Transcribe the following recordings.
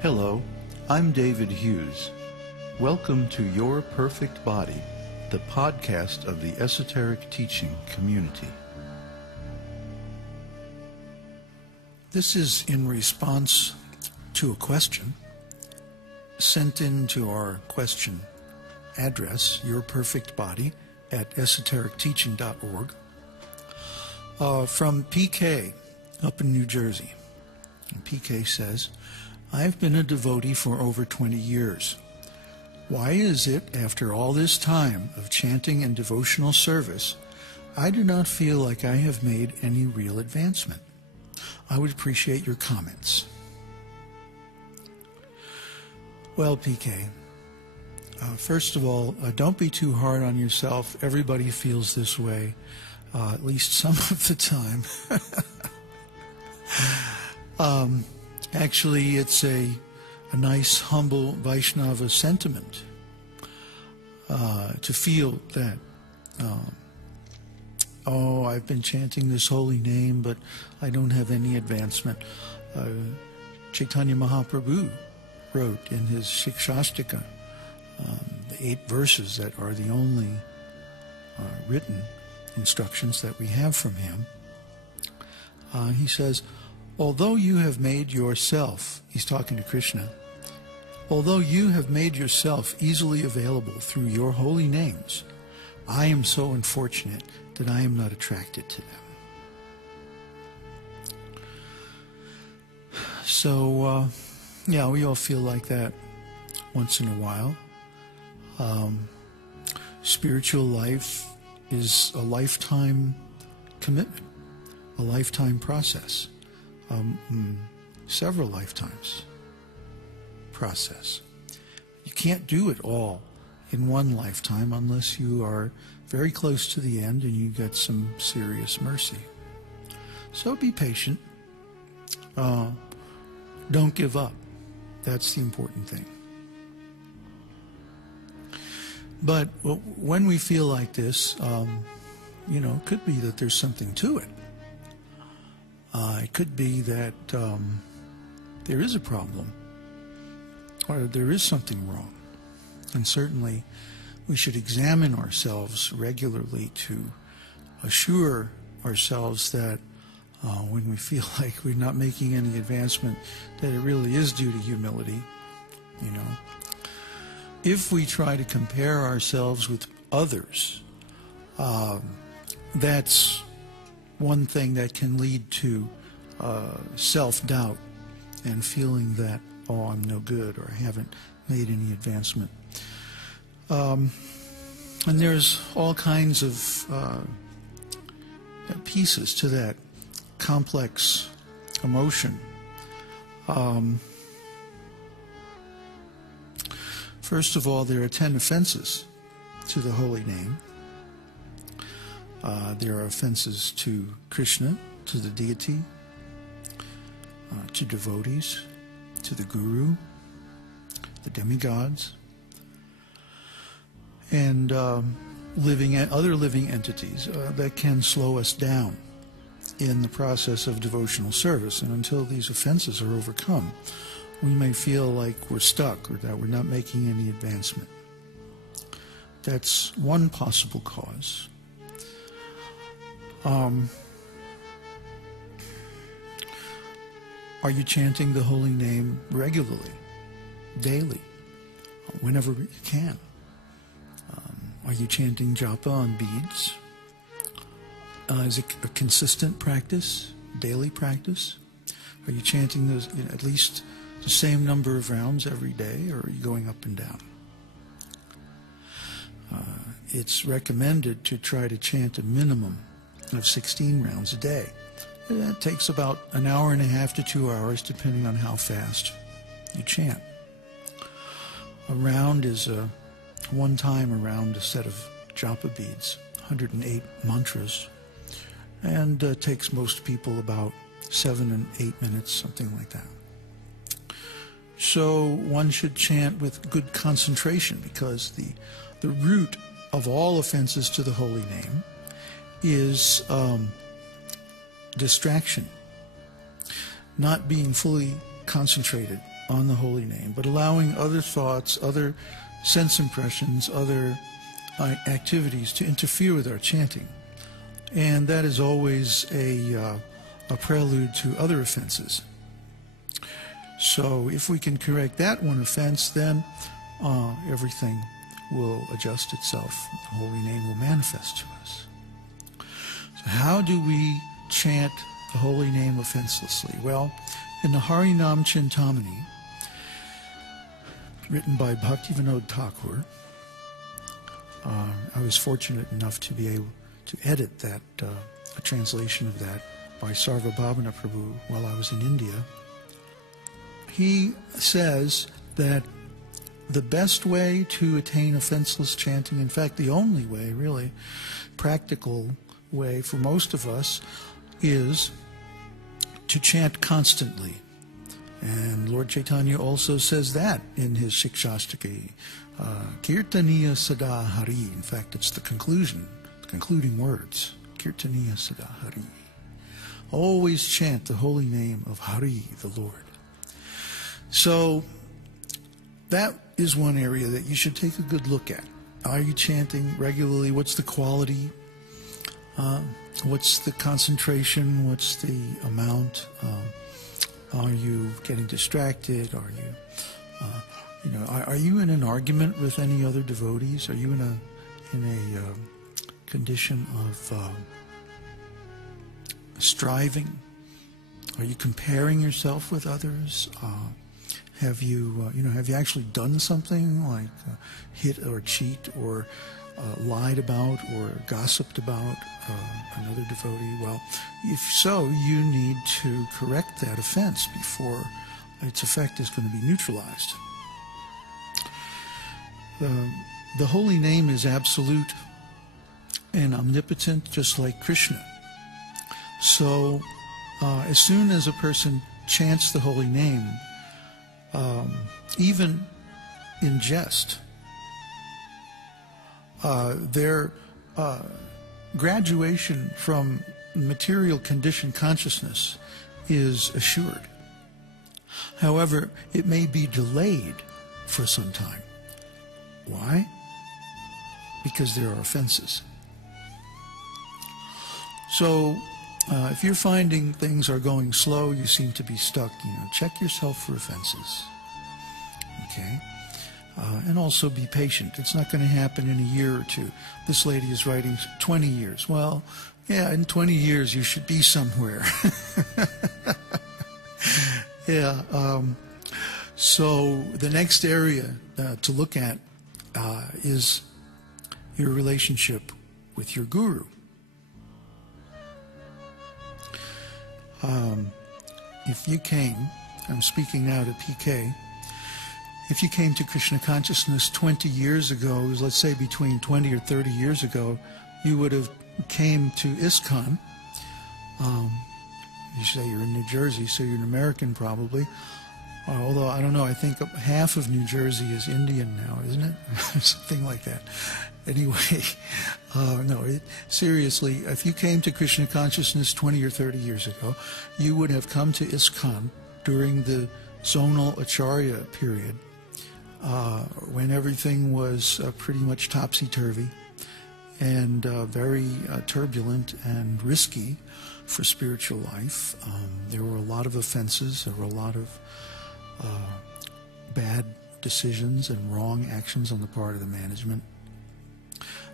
Hello, I'm David Hughes. Welcome to Your Perfect Body, the podcast of the Esoteric Teaching Community. This is in response to a question sent in to our question address, yourperfectbody@esotericteaching.org, from PK up in New Jersey. And PK says, I've been a devotee for over 20 years. Why is it, after all this time of chanting and devotional service, I do not feel like I have made any real advancement? I would appreciate your comments. Well, PK, first of all, don't be too hard on yourself. Everybody feels this way, at least some of the time. Actually, it's a nice, humble Vaishnava sentiment to feel that, I've been chanting this holy name, but I don't have any advancement. Chaitanya Mahaprabhu wrote in his Shikshastika, the 8 verses that are the only written instructions that we have from him. He says, although you have made yourself, he's talking to Krishna, although you have made yourself easily available through your holy names, I am so unfortunate that I am not attracted to them. So, yeah, we all feel like that once in a while. Spiritual life is a lifetime commitment, a lifetime process. Several lifetimes process. You can't do it all in one lifetime unless you are very close to the end and you get some serious mercy. So be patient. Don't give up. That's the important thing. But when we feel like this, it could be that there's something to it. It could be that there is a problem, or there is something wrong. And certainly we should examine ourselves regularly to assure ourselves that when we feel like we're not making any advancement, that it really is due to humility. If we try to compare ourselves with others, that's one thing that can lead to self-doubt and feeling that, I'm no good, or I haven't made any advancement. And there's all kinds of pieces to that complex emotion. First of all, there are 10 offenses to the holy name. There are offenses to Krishna, to the deity, to devotees, to the guru, the demigods, and other living entities that can slow us down in the process of devotional service. And until these offenses are overcome, we may feel like we're stuck or that we're not making any advancement. That's one possible cause. Are you chanting the holy name regularly, daily, whenever you can? Are you chanting japa on beads? Is it a consistent practice, daily practice? Are you chanting those, at least the same number of rounds every day, or are you going up and down? It's recommended to try to chant a minimum of 16 rounds a day. It takes about an hour and a half to 2 hours, depending on how fast you chant. A round is one time around a set of japa beads, 108 mantras, and takes most people about 7 and 8 minutes, something like that. So one should chant with good concentration, because the root of all offenses to the holy name is distraction, not being fully concentrated on the holy name, but allowing other thoughts, other sense impressions, other activities to interfere with our chanting. And that is always a prelude to other offenses. So if we can correct that one offense, then everything will adjust itself. The holy name will manifest to us. So how do we chant the holy name offenselessly? Well, in the Harinam Chintamani, written by Bhaktivinoda Thakur, I was fortunate enough to be able to edit that, a translation of that by Sarvabhavana Prabhu while I was in India. He says that the best way to attain offenseless chanting, in fact the only way, really, practical way for most of us, is to chant constantly. And Lord Chaitanya also says that in his Shikshastaka, Kirtaniya Sada Hari. In fact, it's the concluding words. Kirtaniya Sada Hari. Always chant the holy name of Hari, the Lord. So that is one area that you should take a good look at. Are you chanting regularly? What's the quality? What's the concentration? What's the amount? Are you getting distracted? Are you, are you in an argument with any other devotees? Are you in a condition of striving? Are you comparing yourself with others? Have you actually done something like hit or cheat or lied about or gossiped about another devotee? Well, if so, you need to correct that offense before its effect is going to be neutralized. The holy name is absolute and omnipotent, just like Krishna. So as soon as a person chants the holy name, even in jest, their graduation from material conditioned consciousness is assured. However, it may be delayed for some time. Why? Because there are offenses. So if you're finding things are going slow, you seem to be stuck, check yourself for offenses. Okay? And also be patient. It's not going to happen in a year or two. This lady is writing 20 years. Well, yeah, in 20 years you should be somewhere. Yeah. So the next area to look at is your relationship with your guru. If you came, I'm speaking now to PK, if you came to Krishna consciousness 20 years ago, let's say between 20 or 30 years ago, you would have came to ISKCON. You say you're in New Jersey, so you're an American probably. Although, I don't know, I think half of New Jersey is Indian now, isn't it? Something like that. Anyway, seriously, if you came to Krishna consciousness 20 or 30 years ago, you would have come to ISKCON during the zonal acharya period, when everything was pretty much topsy-turvy and very turbulent and risky for spiritual life. There were a lot of offenses, there were a lot of bad decisions and wrong actions on the part of the management.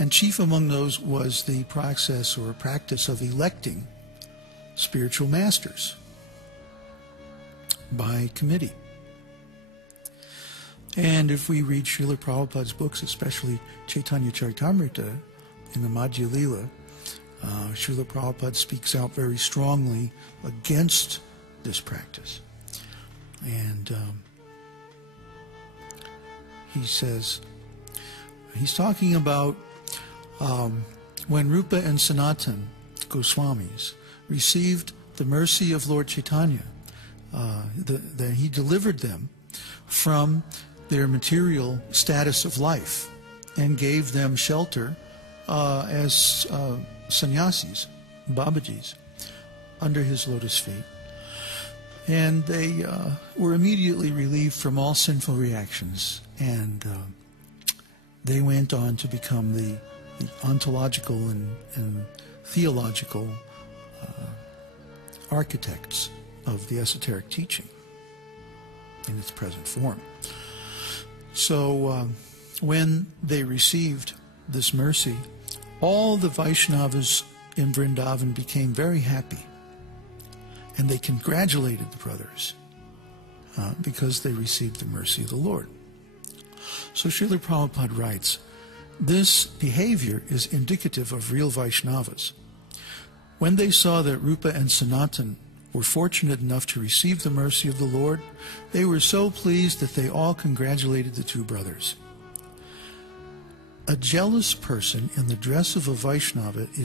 And chief among those was the process or practice of electing spiritual masters by committee. And if we read Srila Prabhupada's books, especially Chaitanya Charitamrita in the Madhya Lila, Srila Prabhupada speaks out very strongly against this practice. And he says, he's talking about when Rupa and Sanatan Goswamis received the mercy of Lord Chaitanya, that he delivered them from their material status of life and gave them shelter as sannyasis, Babajis, under his lotus feet. And they were immediately relieved from all sinful reactions, and they went on to become the ontological and theological architects of the esoteric teaching in its present form. So when they received this mercy, all the Vaishnavas in Vrindavan became very happy, and they congratulated the brothers because they received the mercy of the Lord. So Srila Prabhupada writes, this behavior is indicative of real Vaishnavas. When they saw that Rupa and Sanatan were fortunate enough to receive the mercy of the Lord, they were so pleased that they all congratulated the two brothers. A jealous person in the dress of a Vaishnava is